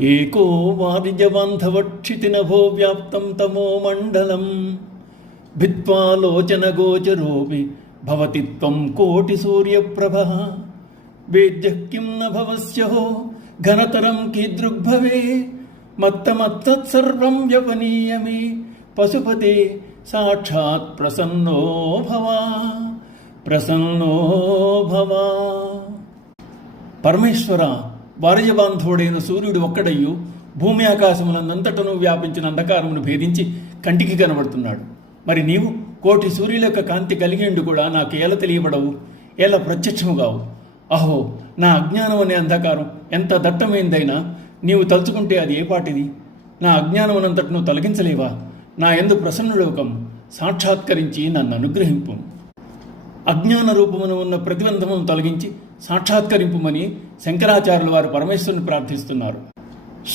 ఏకో వారిజబాంధవక్షితినభో వ్యాప్తం తమో మండలం భిత్వాలోచనగోచరోపి భవతి త్వం కోటి సూర్యప్రభః వేద్యః కిం న భవస్యహో ఘనతరం కీదృగ్భవే మత్తమత్తత్సర్వం వ్యపనీయమే పశుపతే సాక్షాత్ ప్రసన్నో భవ. పరమేశ్వర, వారజబాంధవుడైన సూర్యుడు ఒక్కడయ్యూ భూమి ఆకాశములందంతటను వ్యాపించిన అంధకారమును భేదించి కంటికి కనబడుతున్నాడు. మరి నీవు కోటి సూర్యుల యొక్క కాంతి కలిగిండు కూడా నాకు ఎలా తెలియబడవు, ఎలా ప్రత్యక్షము కావు? అహో, నా అజ్ఞానం అనే అంధకారం ఎంత దట్టమైందైనా నీవు తలుచుకుంటే అది ఏ పాటిది? నా అజ్ఞానమునంతటను తొలగించలేవా? నా యందు ప్రసన్నుడోకం సాక్షాత్కరించి నన్ను అనుగ్రహింపు. అజ్ఞాన రూపమును ఉన్న ప్రతిబంధమును తొలగించి సాక్షాత్కరింపుమని శంకరాచార్యుల వారు పరమేశ్వరుని ప్రార్థిస్తున్నారు.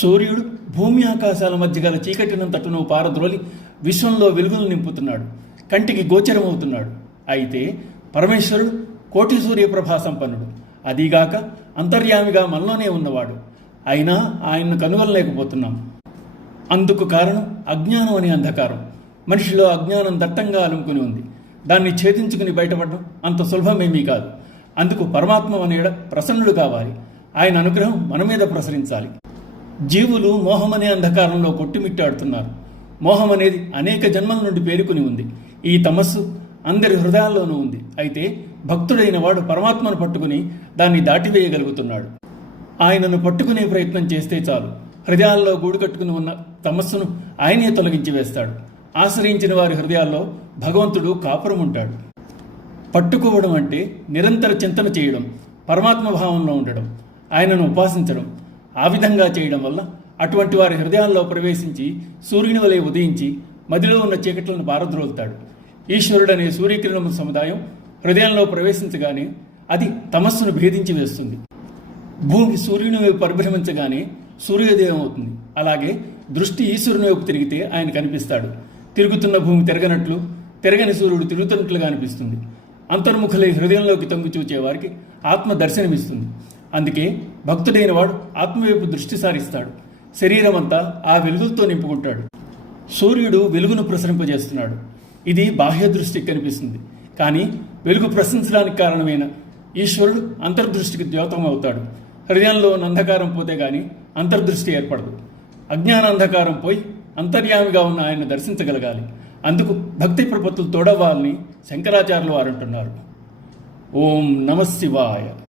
సూర్యుడు భూమి ఆకాశాల మధ్య గల చీకటినంతటను పారద్రోలి విశ్వంలో వెలుగులు నింపుతున్నాడు, కంటికి గోచరమవుతున్నాడు. అయితే పరమేశ్వరుడు కోటి సూర్యప్రభా సంపన్నుడు, అదీగాక అంతర్యామిగా మనలోనే ఉన్నవాడు. అయినా ఆయన్ను కనుగొనలేకపోతున్నాం. అందుకు కారణం అజ్ఞానం అనే అంధకారం. మనిషిలో అజ్ఞానం దట్టంగా అలుముకుని ఉంది. దాన్ని ఛేదించుకుని బయటపడడం అంత సులభమేమీ కాదు. అందుకు పరమాత్మ అనేడ ప్రసన్నుడు కావాలి. ఆయన అనుగ్రహం మన మీద ప్రసరించాలి. జీవులు మోహమనే అంధకారంలో కొట్టుమిట్టాడుతున్నారు. మోహం అనేది అనేక జన్మల నుండి పేరుకుని ఉంది. ఈ తమస్సు అందరి హృదయాల్లోనూ ఉంది. అయితే భక్తుడైన వాడు పరమాత్మను పట్టుకుని దాన్ని దాటివేయగలుగుతున్నాడు. ఆయనను పట్టుకునే ప్రయత్నం చేస్తే చాలు, హృదయాల్లో గూడు కట్టుకుని ఉన్న తమస్సును ఆయనే తొలగించి వేస్తాడు. ఆశ్రయించిన వారి హృదయాల్లో భగవంతుడు కాపురం ఉంటాడు. పట్టుకోవడం అంటే నిరంతర చింతన చేయడం, పరమాత్మ భావంలో ఉండడం, ఆయనను ఉపాసించడం. ఆ విధంగా చేయడం వల్ల అటువంటి వారి హృదయాల్లో ప్రవేశించి సూర్యుని వలె ఉదయించి మదిలో ఉన్న చీకట్లను పారద్రోలుతాడు. ఈశ్వరుడనే సూర్యకిరణము సముదాయం హృదయంలో ప్రవేశించగానే అది తమస్సును భేదించి వేస్తుంది. భూమి సూర్యుని వైపు పరిభ్రమించగానే సూర్యోదయం అవుతుంది. అలాగే దృష్టి ఈశ్వరుని వైపు తిరిగితే ఆయన కనిపిస్తాడు. తిరుగుతున్న భూమి తిరగనట్లు, తిరగని సూర్యుడు తిరుగుతున్నట్లుగా అనిపిస్తుంది. అంతర్ముఖులై హృదయంలోకి తొంగి చూచే వారికి ఆత్మ దర్శనమిస్తుంది. అందుకే భక్తుడైన వాడు ఆత్మవైపు దృష్టి సారిస్తాడు. శరీరం అంతా ఆ వెలుగులతో నింపుకుంటాడు. సూర్యుడు వెలుగును ప్రసరింపజేస్తున్నాడు. ఇది బాహ్య దృష్టికి కనిపిస్తుంది. కానీ వెలుగు ప్రసరించడానికి కారణమైన ఈశ్వరుడు అంతర్దృష్టికి ద్యోతం అవుతాడు. హృదయంలో అంధకారం పోతే గాని అంతర్దృష్టి ఏర్పడదు. అజ్ఞాన అంధకారం పోయి అంతర్యామిగా ఉన్న ఆయన దర్శించగలగాలి. అందుకు భక్తి ప్రపత్తులు తోడవ్వాలని శంకరాచార్యులు వారు అంటున్నారు. ఓం నమః శివాయ.